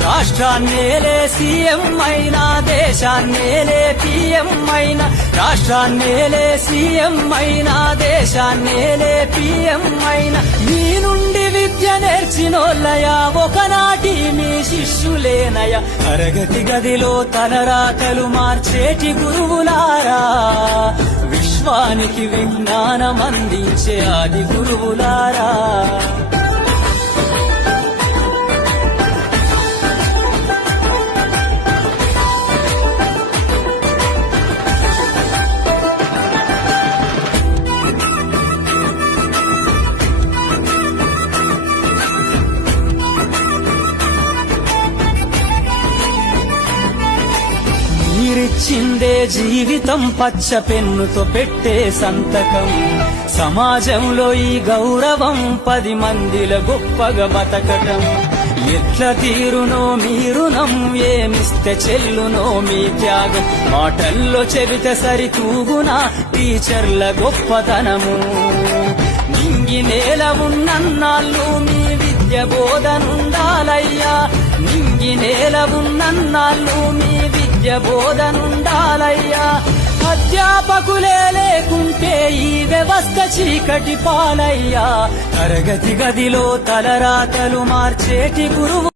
రాష్ట్రాన్నేలే CM అయినా దేశాన్నేలే PM అయినా రాష్ట్రాన్నేలే CM అయినా దేశాన్నేలే పిఎం అయినా. మీ నుండి విద్య నేర్చినోళ్ళయా ఒకనాటి మీ శిష్యులేనయ? తరగతి గదిలో తలరాతలు మార్చేటి గురువులారా? విశ్వానికి విజ్ఞానం అందించే ఆది గురువులారా? మీరిచ్చిందే జీవితం పచ్చ పెన్నుతో పెట్టే సంతకం. సమాజంలో ఈ గౌరవం పది మందిల గొప్పగా బతకటం. ఎట్ల తీరునో మీ రుణం ఏమిస్తే చెల్లునో మీ త్యాగం. మాటల్లో చెబితే సరితూగునా టీచర్ల గొప్పతనము. నింగి నేల ఉన్నన్నాళ్ళు మీ విద్య బోధనుండాలయ్యా. నింగి నేల ఉన్నన్నాళ్ళు మీ విద్య బోధనుండాలయ్యా అధ్యాపకులే లేకుంటే ఈ వ్యవస్థ చీకటి పాలయ్యా. తరగతి గదిలో తలరాతలు మార్చేటి గురువు